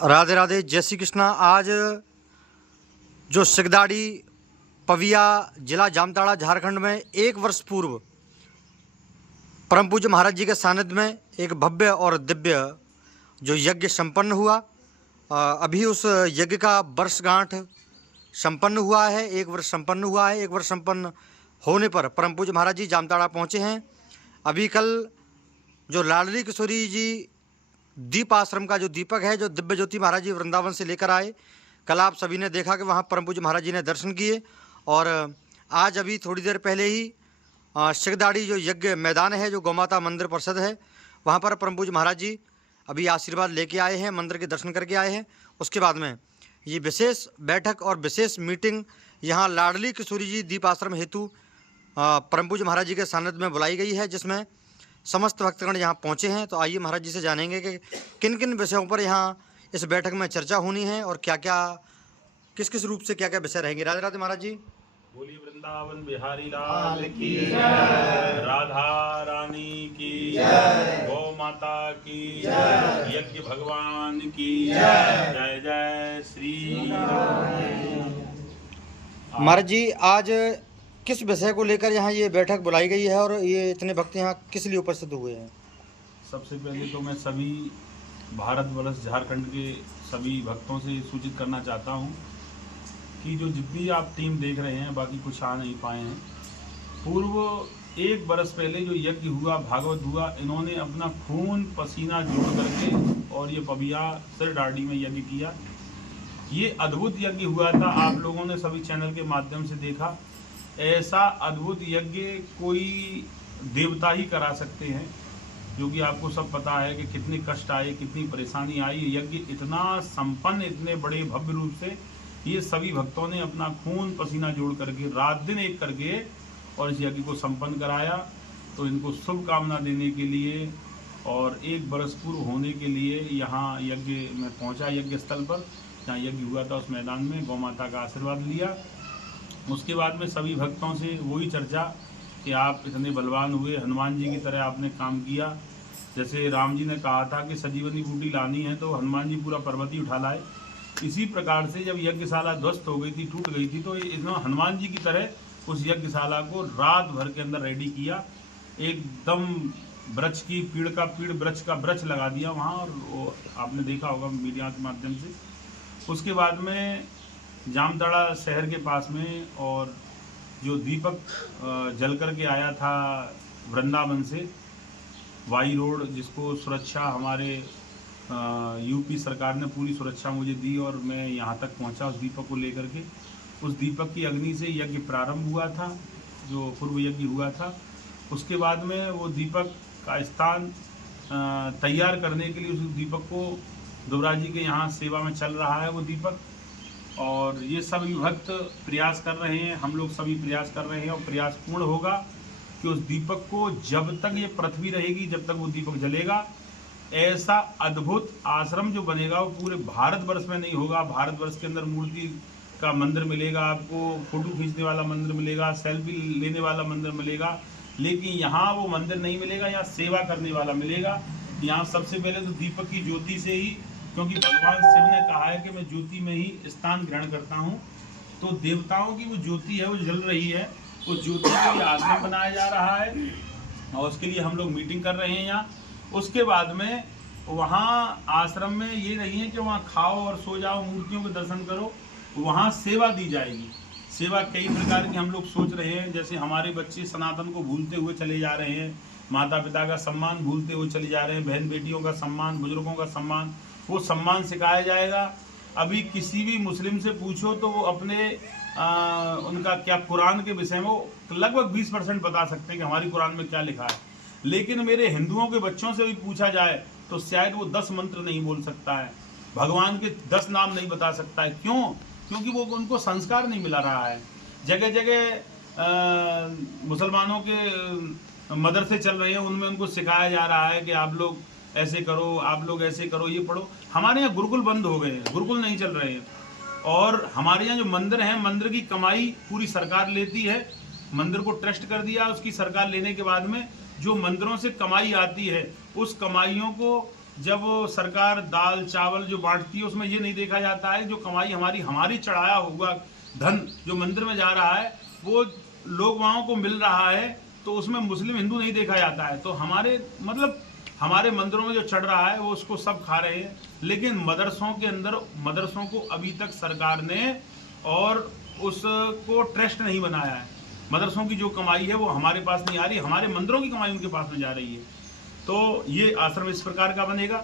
राधे राधे, जय श्री कृष्णा। आज जो सिगदाड़ी पविया जिला जामताड़ा झारखंड में 1 वर्ष पूर्व परम पूज्य महाराज जी के सानिध्य में एक भव्य और दिव्य जो यज्ञ संपन्न हुआ। अभी उस यज्ञ का वर्षगांठ संपन्न हुआ है, 1 वर्ष संपन्न हुआ है। 1 वर्ष संपन्न होने पर परम पूज्य महाराज जी जामताड़ा पहुँचे हैं। अभी कल जो लाडली किशोरी जी दीप आश्रम का जो दीपक है, जो दिव्य ज्योति महाराज जी वृंदावन से लेकर आए, कल आप सभी ने देखा कि वहाँ परम पूज्य महाराज जी ने दर्शन किए। और आज अभी थोड़ी देर पहले ही सिगदाड़ी जो यज्ञ मैदान है, जो गौमाता मंदिर परिषद है, वहाँ पर परम पूज्य महाराज जी अभी आशीर्वाद लेके आए हैं, मंदिर के दर्शन करके आए हैं। उसके बाद में ये विशेष बैठक और विशेष मीटिंग यहाँ लाडली किशोरी जी दीप आश्रम हेतु परम पूज्य महाराज जी के सानिध्य में बुलाई गई है, जिसमें समस्त भक्तगण यहाँ पहुँचे हैं। तो आइए महाराज जी से जानेंगे कि किन किन विषयों पर यहाँ इस बैठक में चर्चा होनी है और क्या क्या किस किस रूप से क्या क्या विषय रहेंगे। राधे राधे महाराज जी। बोलिए वृंदावन बिहारी लाल की जय, राधा रानी की जय, गौ माता की जय, यज्ञ भगवान की जय, जय जय श्री राम। महाराज जी, आज किस विषय को लेकर यहाँ ये बैठक बुलाई गई है और ये इतने भक्त यहाँ किस लिए उपस्थित हुए हैं? सबसे पहले तो मैं सभी भारतवर्ष झारखंड के सभी भक्तों से सूचित करना चाहता हूँ कि जो जितनी आप टीम देख रहे हैं, बाकी कुछ आ नहीं पाए हैं, पूर्व 1 वर्ष पहले जो यज्ञ हुआ, भागवत हुआ, इन्होंने अपना खून पसीना जोड़ करके और ये पबिया सिरडाडी में यज्ञ किया। ये अद्भुत यज्ञ हुआ था, आप लोगों ने सभी चैनल के माध्यम से देखा। ऐसा अद्भुत यज्ञ कोई देवता ही करा सकते हैं, जो कि आपको सब पता है कि कितने कष्ट आए, कितनी परेशानी आई। यज्ञ इतना संपन्न, इतने बड़े भव्य रूप से ये सभी भक्तों ने अपना खून पसीना जोड़ करके रात दिन एक करके और इस यज्ञ को संपन्न कराया। तो इनको शुभकामना देने के लिए और 1 वर्ष पूर्व होने के लिए यहाँ यज्ञ में पहुँचा, यज्ञ स्थल पर जहाँ यज्ञ हुआ था, उस मैदान में गौ माता का आशीर्वाद लिया। उसके बाद में सभी भक्तों से वही चर्चा कि आप इतने बलवान हुए, हनुमान जी की तरह आपने काम किया। जैसे राम जी ने कहा था कि संजीवनी बूटी लानी है तो हनुमान जी पूरा पर्वत ही उठा लाए। इसी प्रकार से जब यज्ञशाला ध्वस्त हो गई थी, टूट गई थी, तो इन्होंने हनुमान जी की तरह उस यज्ञशाला को रात भर के अंदर रेडी किया। एकदम वृक्ष की पीड़ वृक्ष का वृक्ष लगा दिया वहाँ, और वो आपने देखा होगा मीडिया के माध्यम से। उसके बाद में जामताड़ा शहर के पास में और जो दीपक जल कर के आया था वृंदावन से, वाई रोड, जिसको सुरक्षा हमारे यूपी सरकार ने पूरी सुरक्षा मुझे दी और मैं यहाँ तक पहुँचा उस दीपक को लेकर के। उस दीपक की अग्नि से यज्ञ प्रारंभ हुआ था, जो पूर्व यज्ञ हुआ था। उसके बाद में वो दीपक का स्थान तैयार करने के लिए उस दीपक को दुबराज जी के यहाँ सेवा में चल रहा है वो दीपक। और ये सभी भक्त प्रयास कर रहे हैं, हम लोग सभी प्रयास कर रहे हैं और प्रयास पूर्ण होगा कि उस दीपक को जब तक ये पृथ्वी रहेगी, जब तक वो दीपक जलेगा, ऐसा अद्भुत आश्रम जो बनेगा वो पूरे भारतवर्ष में नहीं होगा। भारतवर्ष के अंदर मूर्ति का मंदिर मिलेगा, आपको फोटो खींचने वाला मंदिर मिलेगा, सेल्फी लेने वाला मंदिर मिलेगा, लेकिन यहाँ वो मंदिर नहीं मिलेगा, यहाँ सेवा करने वाला मिलेगा। यहाँ सबसे पहले तो दीपक की ज्योति से ही, क्योंकि भगवान शिव ने कहा है कि मैं ज्योति में ही स्थान ग्रहण करता हूँ, तो देवताओं की वो ज्योति है, वो जल रही है। उस ज्योति के लिए आश्रम बनाया जा रहा है और उसके लिए हम लोग मीटिंग कर रहे हैं यहाँ। उसके बाद में वहाँ आश्रम में ये नहीं है कि वहाँ खाओ और सो जाओ, मूर्तियों के दर्शन करो, वहाँ सेवा दी जाएगी। सेवा कई प्रकार की हम लोग सोच रहे हैं। जैसे हमारे बच्चे सनातन को भूलते हुए चले जा रहे हैं, माता पिता का सम्मान भूलते हुए चले जा रहे हैं, बहन बेटियों का सम्मान, बुजुर्गों का सम्मान, वो सम्मान सिखाया जाएगा। अभी किसी भी मुस्लिम से पूछो तो वो अपने उनका क्या कुरान के विषय में लगभग 20% बता सकते हैं कि हमारी कुरान में क्या लिखा है, लेकिन मेरे हिंदुओं के बच्चों से भी पूछा जाए तो शायद वो 10 मंत्र नहीं बोल सकता है, भगवान के 10 नाम नहीं बता सकता है। क्यों? क्योंकि वो उनको संस्कार नहीं मिला रहा है। जगह जगह मुसलमानों के मदरसे चल रहे हैं, उनमें उनको सिखाया जा रहा है कि आप लोग ऐसे करो, आप लोग ऐसे करो, ये पढ़ो। हमारे यहाँ गुरुकुल बंद हो गए हैं, गुरुकुल नहीं चल रहे हैं। और हमारे यहाँ जो मंदिर हैं, मंदिर की कमाई पूरी सरकार लेती है। मंदिर को ट्रस्ट कर दिया, उसकी सरकार लेने के बाद में जो मंदिरों से कमाई आती है, उस कमाइयों को जब सरकार दाल चावल जो बांटती है उसमें ये नहीं देखा जाता है जो कमाई हमारी चढ़ाया हुआ धन जो मंदिर में जा रहा है वो लोग वहाँ को मिल रहा है, तो उसमें मुस्लिम हिंदू नहीं देखा जाता है। तो हमारे मंदिरों में जो चढ़ रहा है वो उसको सब खा रहे हैं, लेकिन मदरसों को अभी तक सरकार ने और उसको ट्रस्ट नहीं बनाया है। मदरसों की जो कमाई है वो हमारे पास नहीं आ रही, हमारे मंदिरों की कमाई उनके पास में जा रही है। तो ये आश्रम इस प्रकार का बनेगा,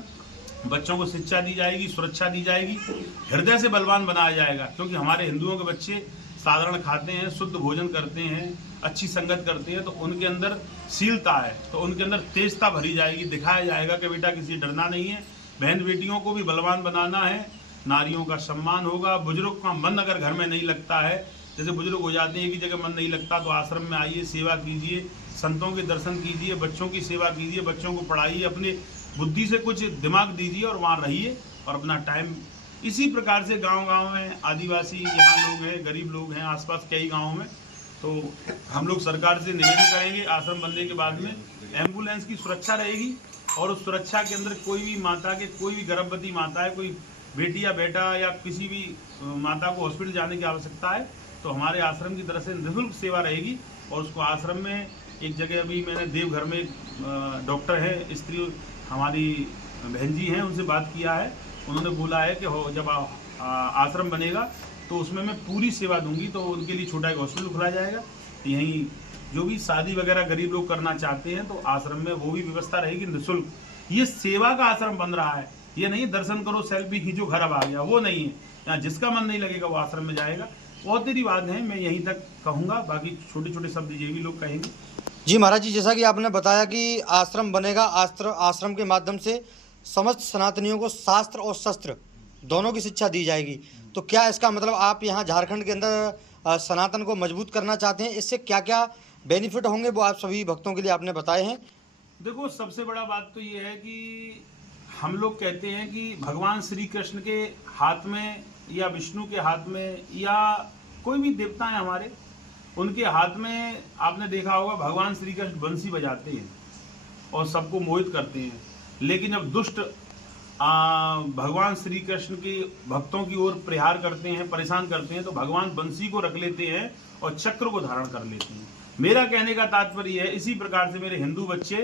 बच्चों को शिक्षा दी जाएगी, सुरक्षा दी जाएगी, हृदय से बलवान बनाया जाएगा, क्योंकि हमारे हिंदुओं के बच्चे साधारण खाते हैं, शुद्ध भोजन करते हैं, अच्छी संगत करते हैं, तो उनके अंदर शीलता है, तो उनके अंदर तेजता भरी जाएगी, दिखाया जाएगा कि बेटा किसी डरना नहीं है। बहन बेटियों को भी बलवान बनाना है, नारियों का सम्मान होगा। बुजुर्ग का मन अगर घर में नहीं लगता है, जैसे बुजुर्ग हो जाते हैं, एक ही जगह मन नहीं लगता, तो आश्रम में आइए, सेवा कीजिए, संतों के दर्शन कीजिए, बच्चों की सेवा कीजिए, बच्चों को पढ़ाइए, अपनी बुद्धि से कुछ दिमाग दीजिए और वहाँ रहिए और अपना टाइम इसी प्रकार से गांव-गांव में आदिवासी यहाँ लोग हैं, गरीब लोग हैं आसपास कई गांवों में, तो हम लोग सरकार से निवेदन करेंगे आश्रम बनने के बाद में एम्बुलेंस की सुरक्षा रहेगी और उस सुरक्षा के अंदर कोई भी गर्भवती माता है, कोई बेटी या बेटा या किसी भी माता को हॉस्पिटल जाने की आवश्यकता है तो हमारे आश्रम की तरफ से निःशुल्क सेवा रहेगी। और उसको आश्रम में एक जगह अभी मैंने देवघर में डॉक्टर है, स्त्री हमारी बहन जी हैं, उनसे बात किया है, उन्होंने बोला है कि जब आश्रम बनेगा तो उसमें मैं पूरी सेवा दूंगी, तो उनके लिए छोटा एक हॉस्पिटल खुला जाएगा। तो यहीं जो भी शादी वगैरह गरीब लोग करना चाहते हैं तो आश्रम में वो भी व्यवस्था रहेगी निःशुल्क। ये सेवा का आश्रम बन रहा है, ये नहीं दर्शन करो सेल्फी खींचो घर अब आ गया, वो नहीं है। यहाँ जिसका मन नहीं लगेगा वो आश्रम में जाएगा। बहुत देरी बात है, मैं यहीं तक कहूँगा, बाकी छोटे छोटे शब्द ये भी लोग कहेंगे। जी महाराज जी, जैसा कि आपने बताया कि आश्रम बनेगा, आश्रम के माध्यम से समस्त सनातनियों को शास्त्र और शस्त्र दोनों की शिक्षा दी जाएगी। तो क्या इसका मतलब आप यहाँ झारखंड के अंदर सनातन को मजबूत करना चाहते हैं? इससे क्या क्या बेनिफिट होंगे वो आप सभी भक्तों के लिए आपने बताए हैं। देखो, सबसे बड़ा बात तो ये है कि हम लोग कहते हैं कि भगवान श्री कृष्ण के हाथ में या विष्णु के हाथ में या कोई भी देवता है हमारे, उनके हाथ में आपने देखा होगा भगवान श्री कृष्ण बंसी बजाते हैं और सबको मोहित करते हैं। लेकिन जब दुष्ट भगवान श्री कृष्ण के भक्तों की ओर प्रहार करते हैं, परेशान करते हैं, तो भगवान बंसी को रख लेते हैं और चक्र को धारण कर लेते हैं। मेरा कहने का तात्पर्य है, इसी प्रकार से मेरे हिंदू बच्चे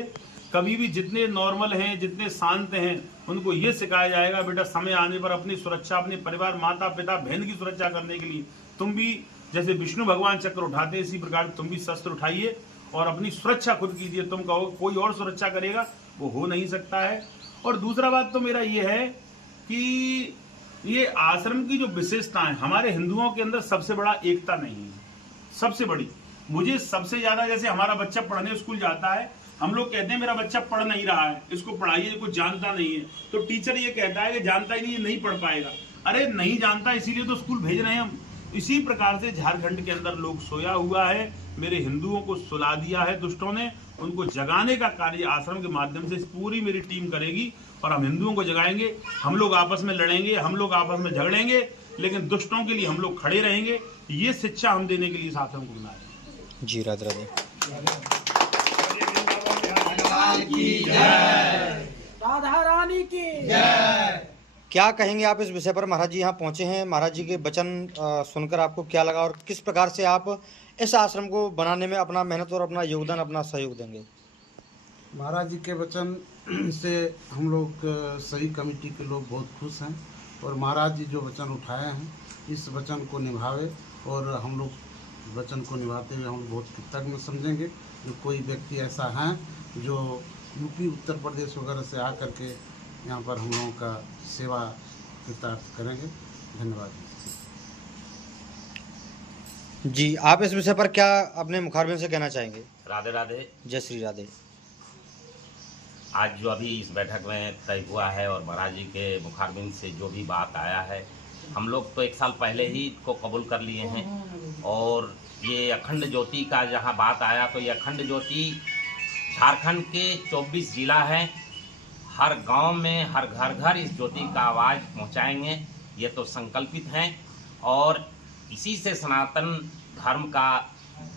कभी भी जितने नॉर्मल हैं, जितने शांत हैं, उनको ये सिखाया जाएगा बेटा समय आने पर अपनी सुरक्षा, अपने परिवार, माता पिता, बहन की सुरक्षा करने के लिए तुम भी जैसे विष्णु भगवान चक्र उठाते हैं, इसी प्रकार तुम भी शस्त्र उठाइए और अपनी सुरक्षा खुद कीजिए। तुम कहो कोई और सुरक्षा करेगा, वो हो नहीं सकता है। और दूसरा बात तो मेरा ये है कि ये आश्रम की जो विशेषता है, हमारे हिंदुओं के अंदर सबसे बड़ा एकता नहीं है, सबसे बड़ी। मुझे सबसे ज्यादा, जैसे हमारा बच्चा पढ़ने स्कूल जाता है, हम लोग कहते हैं मेरा बच्चा पढ़ नहीं रहा है, इसको पढ़ाइए, कुछ जानता नहीं है, तो टीचर ये कहता है कि जानता ही नहीं है, नहीं पढ़ पाएगा। अरे नहीं जानता, इसीलिए तो स्कूल भेज रहे हैं हम। इसी प्रकार से झारखंड के अंदर लोग सोया हुआ है, मेरे हिंदुओं को सुला दिया है दुष्टों ने, उनको जगाने का कार्य आश्रम के माध्यम से पूरी मेरी टीम करेगी और हम हिंदुओं को जगाएंगे। हम लोग आपस में लड़ेंगे, हम लोग आपस में झगड़ेंगे, लेकिन दुष्टों के लिए हम लोग खड़े रहेंगे। ये शिक्षा हम देने के लिए इस आश्रम को बनाए। जी राधे राधे। राधा रानी की जय। क्या कहेंगे आप इस विषय पर? महाराज जी यहाँ पहुँचे हैं, महाराज जी के वचन सुनकर आपको क्या लगा और किस प्रकार से आप इस आश्रम को बनाने में अपना मेहनत और अपना योगदान, अपना सहयोग देंगे? महाराज जी के वचन से हम लोग सही कमेटी के लोग बहुत खुश हैं और महाराज जी जो वचन उठाए हैं इस वचन को निभावे और हम लोग वचन को निभाते हुए हम बहुत कृतज्ञ समझेंगे। जो कोई व्यक्ति ऐसा है जो यूपी उत्तर प्रदेश वगैरह से आकर के यहाँ पर हम लोगों का सेवा कृतार्थ करेंगे। धन्यवाद जी, आप इस विषय पर क्या अपने मुखारबिन से कहना चाहेंगे? राधे राधे, जय श्री राधे। आज जो अभी इस बैठक में तय हुआ है और महाराज जी के मुखारबिन से जो भी बात आया है, हम लोग तो 1 साल पहले ही इसको कबूल कर लिए हैं। और ये अखंड ज्योति का जहाँ बात आया, तो ये अखंड ज्योति झारखंड के 24 जिला हैं, हर गांव में, हर घर घर इस ज्योति का आवाज़ पहुंचाएंगे। ये तो संकल्पित हैं और इसी से सनातन धर्म का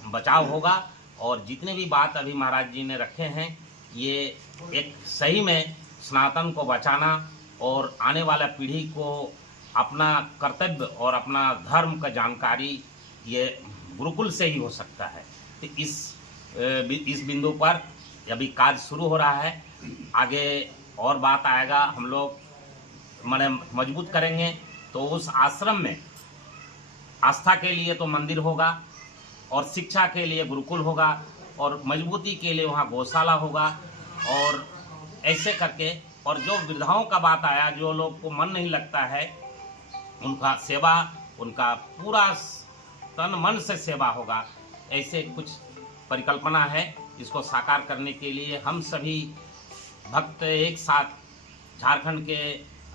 बचाव होगा। और जितने भी बात अभी महाराज जी ने रखे हैं, ये एक सही में सनातन को बचाना और आने वाला पीढ़ी को अपना कर्तव्य और अपना धर्म का जानकारी ये गुरुकुल से ही हो सकता है। तो इस बिंदु पर अभी कार्य शुरू हो रहा है। आगे और बात आएगा, हम लोग माने मजबूत करेंगे तो उस आश्रम में आस्था के लिए तो मंदिर होगा और शिक्षा के लिए गुरुकुल होगा और मजबूती के लिए वहाँ गौशाला होगा। और ऐसे करके, और जो वृद्धाओं का बात आया, जो लोग को मन नहीं लगता है, उनका सेवा, उनका पूरा तन मन से सेवा होगा। ऐसे कुछ परिकल्पना है। इसको साकार करने के लिए हम सभी भक्त एक साथ झारखंड के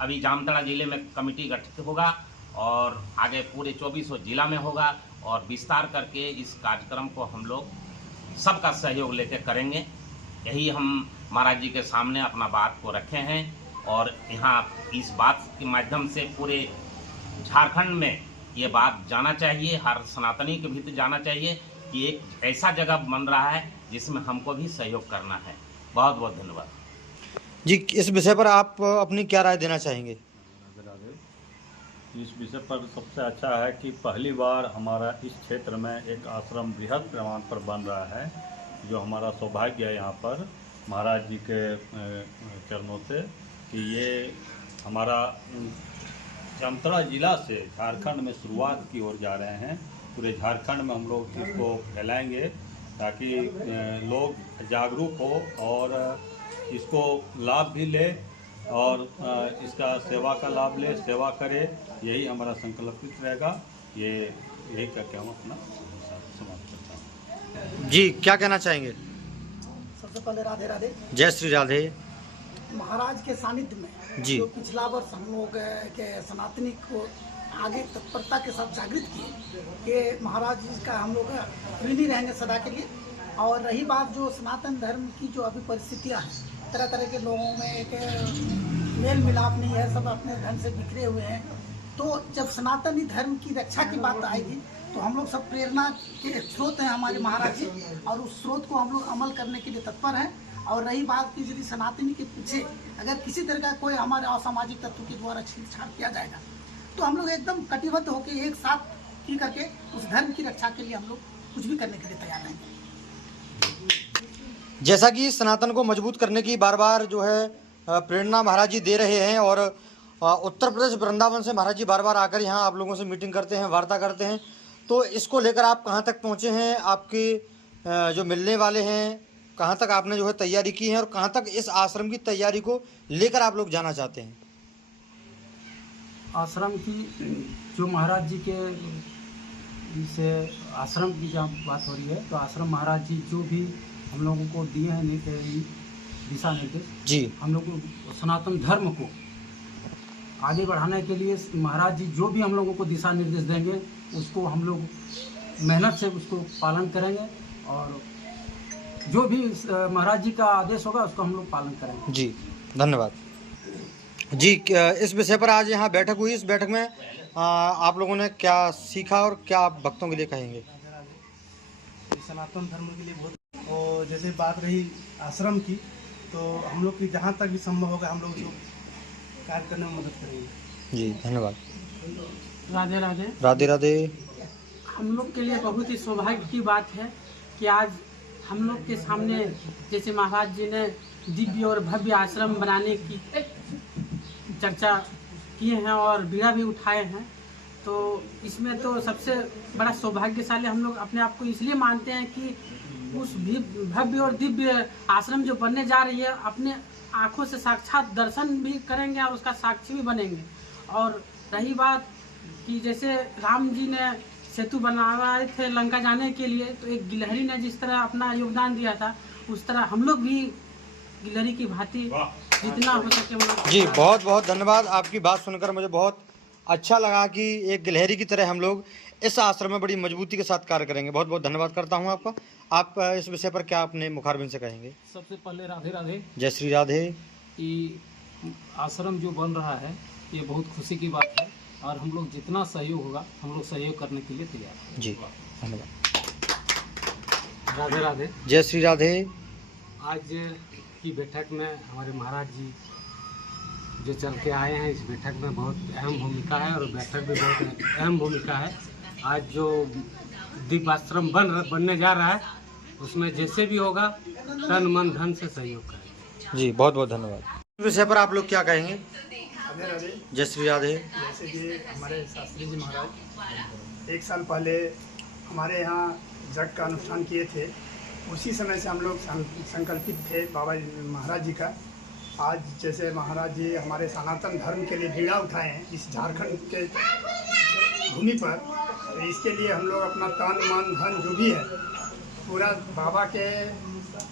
अभी जामताड़ा जिले में कमेटी गठित होगा और आगे पूरे 24 जिला में होगा और विस्तार करके इस कार्यक्रम को हम लोग सबका सहयोग लेकर करेंगे। यही हम महाराज जी के सामने अपना बात को रखे हैं और यहाँ इस बात के माध्यम से पूरे झारखंड में ये बात जाना चाहिए, हर सनातनी के भीतर जाना चाहिए कि एक ऐसा जगह बन रहा है जिसमें हमको भी सहयोग करना है। बहुत बहुत धन्यवाद जी। इस विषय पर आप अपनी क्या राय देना चाहेंगे? इस विषय पर सबसे अच्छा है कि पहली बार हमारा इस क्षेत्र में एक आश्रम बृहद पैमाने पर बन रहा है, जो हमारा सौभाग्य है यहाँ पर महाराज जी के चरणों से कि ये हमारा जामताड़ा जिला से झारखंड में शुरुआत की ओर जा रहे हैं। पूरे झारखंड में हम लोग इसको फैलाएंगे ताकि लोग जागरूक हो और इसको लाभ भी ले और इसका सेवा का लाभ ले, सेवा करे। यही हमारा संकल्पित रहेगा। यही करके हम अपना समाप्त करता हूँ। जी, क्या कहना चाहेंगे? सबसे पहले राधे राधे। जय श्री राधे। महाराज के सानिध्य में जी। जो पिछला वर्ष हम लोग के सनातनी को आगे तत्परता के साथ जागृत किए कि महाराज जी का हम लोग ऋणी रहेंगे सदा के लिए। और रही बात जो सनातन धर्म की जो अभी परिस्थितियाँ हैं, तरह तरह के लोगों में एक मेल मिलाप नहीं है, सब अपने ढंग से बिखरे हुए हैं। तो जब सनातनी धर्म की रक्षा की बात आएगी तो हम लोग सब प्रेरणा के स्रोत हैं हमारे महाराज जी, और उस स्रोत को हम लोग अमल करने के लिए तत्पर हैं। और रही बात की यदि सनातनी के पीछे अगर किसी तरह का कोई हमारे असामाजिक तत्व के द्वारा छेड़छाड़ किया जाएगा तो हम लोग एकदम कटिबद्ध होकर एक साथ ही करके उस धर्म की रक्षा के लिए हम लोग कुछ भी करने के लिए तैयार रहेंगे। जैसा कि सनातन को मजबूत करने की बार बार जो है प्रेरणा महाराज जी दे रहे हैं और उत्तर प्रदेश वृंदावन से महाराज जी बार बार आकर यहाँ आप लोगों से मीटिंग करते हैं, वार्ता करते हैं, तो इसको लेकर आप कहाँ तक पहुँचे हैं? आपके जो मिलने वाले हैं, कहाँ तक आपने जो है तैयारी की है और कहाँ तक इस आश्रम की तैयारी को लेकर आप लोग जाना चाहते हैं? आश्रम की जो महाराज जी के से आश्रम की जहाँ बात हो रही है, तो आश्रम महाराज जी जो भी हम लोगों को दिए हैं दिशा निर्देश जी, हम लोग को सनातन धर्म को आगे बढ़ाने के लिए महाराज जी जो भी हम लोगों को दिशा निर्देश देंगे उसको हम लोग मेहनत से उसको पालन करेंगे और जो भी महाराज जी का आदेश होगा उसको हम लोग पालन करेंगे। जी, धन्यवाद जी। इस विषय पर आज यहाँ बैठक हुई। इस बैठक में आप लोगों ने क्या सीखा और क्या आप भक्तों के लिए कहेंगे? सनातन धर्म के लिए बहुत, और जैसे बात रही आश्रम की, तो हम लोग की जहाँ तक भी संभव होगा हम लोग जो कार्य करने में मदद करेंगे। जी, धन्यवाद। राधे राधे। राधे राधे। हम लोग के लिए बहुत ही सौभाग्य की बात है कि आज हम लोग के सामने जैसे महाराज जी ने दिव्य और भव्य आश्रम बनाने की चर्चा किए हैं और बीड़ा भी उठाए हैं, तो इसमें तो सबसे बड़ा सौभाग्यशाली हम लोग अपने आप को इसलिए मानते हैं कि उस भव्य और दिव्य आश्रम जो बनने जा रही है अपने आँखों से साक्षात दर्शन भी करेंगे और उसका साक्षी भी बनेंगे। और रही बात कि जैसे राम जी ने सेतु बनवाए थे लंका जाने के लिए, तो एक गिलहरी ने जिस तरह अपना योगदान दिया था उस तरह हम लोग भी गिलहरी की भांति जितना हो सके। जी, बहुत बहुत धन्यवाद। आपकी बात सुनकर मुझे बहुत अच्छा लगा कि एक गिलहरी की तरह हम लोग इस आश्रम में बड़ी मजबूती के साथ कार्य करेंगे। बहुत बहुत धन्यवाद करता हूं आपका। आप इस विषय पर क्या अपने मुखारबिंद से कहेंगे? सबसे पहले राधे राधे। जय श्री राधे। कि आश्रम जो बन रहा है ये बहुत खुशी की बात है और हम लोग जितना सहयोग होगा हम लोग सहयोग करने के लिए तैयार हैं। जी, धन्यवाद। राधे राधे। जय श्री राधे। आज की बैठक में हमारे महाराज जी जो चल के आए हैं। इस बैठक में बहुत अहम भूमिका है और बैठक भी बहुत अहम भूमिका है। आज जो दीप आश्रम बनने जा रहा है उसमें जैसे भी होगा तन मन धन से सहयोग करें। जी बहुत बहुत धन्यवाद। इस विषय पर आप लोग क्या कहेंगे? राधे राधे। जय श्री राधे। जैसे कि हमारे शास्त्री जी महाराज 1 साल पहले हमारे यहाँ जग का अनुष्ठान किए थे, उसी समय से हम लोग संकल्पित थे बाबा महाराज जी का। आज जैसे महाराज जी हमारे सनातन धर्म के लिए बीड़ा उठाए हैं इस झारखंड के भूमि पर, तो इसके लिए हम लोग अपना तन मन धन जो भी है पूरा बाबा के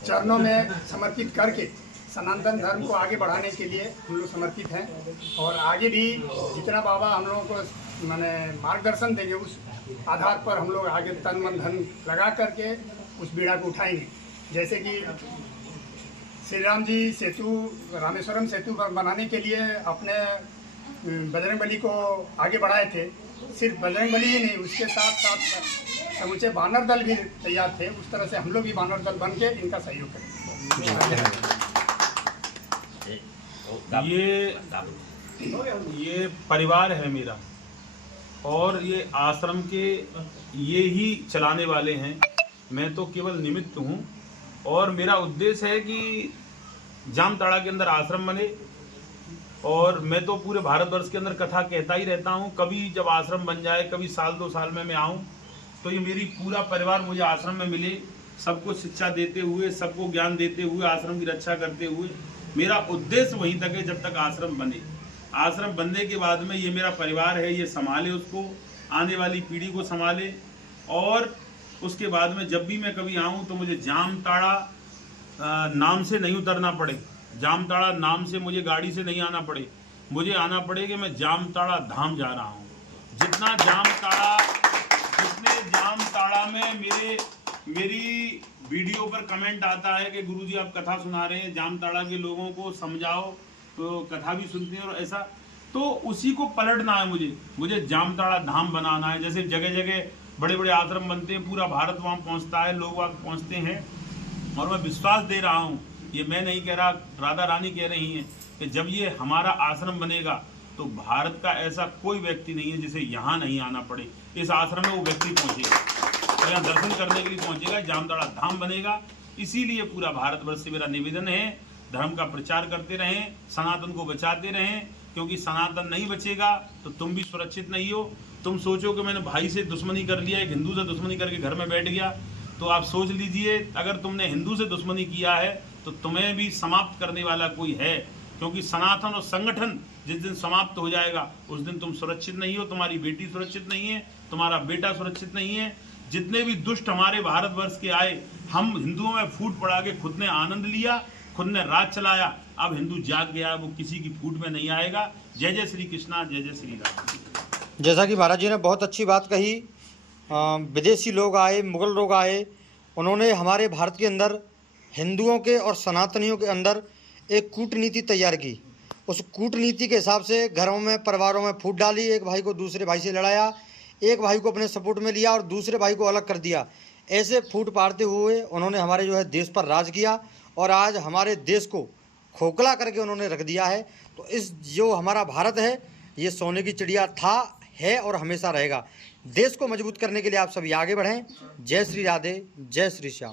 चरणों में समर्पित करके सनातन धर्म को आगे बढ़ाने के लिए हम लोग समर्पित हैं। और आगे भी जितना बाबा हम लोगों को माने मार्गदर्शन देंगे उस आधार पर हम लोग आगे तन मन धन लगा करके उस बीड़ा को उठाएंगे। जैसे कि श्री राम जी सेतु रामेश्वरम सेतु बनाने के लिए अपने बजरंगबली को आगे बढ़ाए थे। सिर्फ बजरंगबली ही नहीं, उसके साथ साथ समूचे बानर दल भी तैयार थे। उस तरह से हम लोग भी बानर दल बन के इनका सहयोग करें। ये परिवार है मेरा और ये आश्रम के ये ही चलाने वाले हैं। मैं तो केवल निमित्त हूँ और मेरा उद्देश्य है कि जामताड़ा के अंदर आश्रम बने। और मैं तो पूरे भारतवर्ष के अंदर कथा कहता ही रहता हूँ। कभी जब आश्रम बन जाए, कभी साल 2 साल में मैं आऊँ तो ये मेरी पूरा परिवार मुझे आश्रम में मिले, सबको शिक्षा देते हुए, सबको ज्ञान देते हुए, आश्रम की रक्षा करते हुए। मेरा उद्देश्य वहीं तक है जब तक आश्रम बने। आश्रम बनने के बाद में ये मेरा परिवार है, ये संभाले, उसको आने वाली पीढ़ी को संभाले। और उसके बाद में जब भी मैं कभी आऊँ तो मुझे जामताड़ा नाम से नहीं उतरना पड़े, जामताड़ा नाम से मुझे गाड़ी से नहीं आना पड़े। मुझे आना पड़े कि मैं जामताड़ा धाम जा रहा हूँ। जितने जामताड़ा में मेरी वीडियो पर कमेंट आता है कि गुरुजी आप कथा सुना रहे हैं, जामताड़ा के लोगों को समझाओ, तो कथा भी सुनते हैं और ऐसा, तो उसी को पलटना है मुझे जामताड़ा धाम बनाना है। जैसे जगह जगह बड़े बड़े आश्रम बनते हैं, पूरा भारत वहाँ पहुँचता है, लोग वहाँ पहुँचते हैं। और मैं विश्वास दे रहा हूँ, ये मैं नहीं कह रहा, राधा रानी कह रही हैं कि जब ये हमारा आश्रम बनेगा तो भारत का ऐसा कोई व्यक्ति नहीं है जिसे यहाँ नहीं आना पड़े। इस आश्रम में वो व्यक्ति पहुँचेगा और यहाँ दर्शन करने के लिए पहुँचेगा, जामताड़ा धाम बनेगा। इसीलिए पूरा भारतवर्ष से मेरा निवेदन है, धर्म का प्रचार करते रहें, सनातन को बचाते रहें, क्योंकि सनातन नहीं बचेगा तो तुम भी सुरक्षित नहीं हो। तुम सोचो कि मैंने भाई से दुश्मनी कर लिया, एक हिंदू से दुश्मनी करके घर में बैठ गया, तो आप सोच लीजिए अगर तुमने हिंदू से दुश्मनी किया है तो तुम्हें भी समाप्त करने वाला कोई है। क्योंकि सनातन और संगठन जिस दिन समाप्त हो जाएगा उस दिन तुम सुरक्षित नहीं हो, तुम्हारी बेटी सुरक्षित नहीं है, तुम्हारा बेटा सुरक्षित नहीं है। जितने भी दुष्ट हमारे भारतवर्ष के आए, हम हिंदुओं में फूट पड़ा के खुद ने आनंद लिया, खुद ने राज चलाया। अब हिंदू जाग गया, वो किसी की फूट में नहीं आएगा। जय जय श्री कृष्णा, जय जय श्री राम। जैसा कि महाराज जी ने बहुत अच्छी बात कही, विदेशी लोग आए, मुगल लोग आए, उन्होंने हमारे भारत के अंदर हिंदुओं के और सनातनियों के अंदर एक कूटनीति तैयार की। उस कूटनीति के हिसाब से घरों में, परिवारों में फूट डाली, एक भाई को दूसरे भाई से लड़ाया, एक भाई को अपने सपोर्ट में लिया और दूसरे भाई को अलग कर दिया। ऐसे फूट पाड़ते हुए उन्होंने हमारे जो है देश पर राज किया और आज हमारे देश को खोखला करके उन्होंने रख दिया है। तो इस जो हमारा भारत है ये सोने की चिड़िया था, है और हमेशा रहेगा। देश को मजबूत करने के लिए आप सभी आगे बढ़ें। जय श्री राधे, जय श्री श्याम।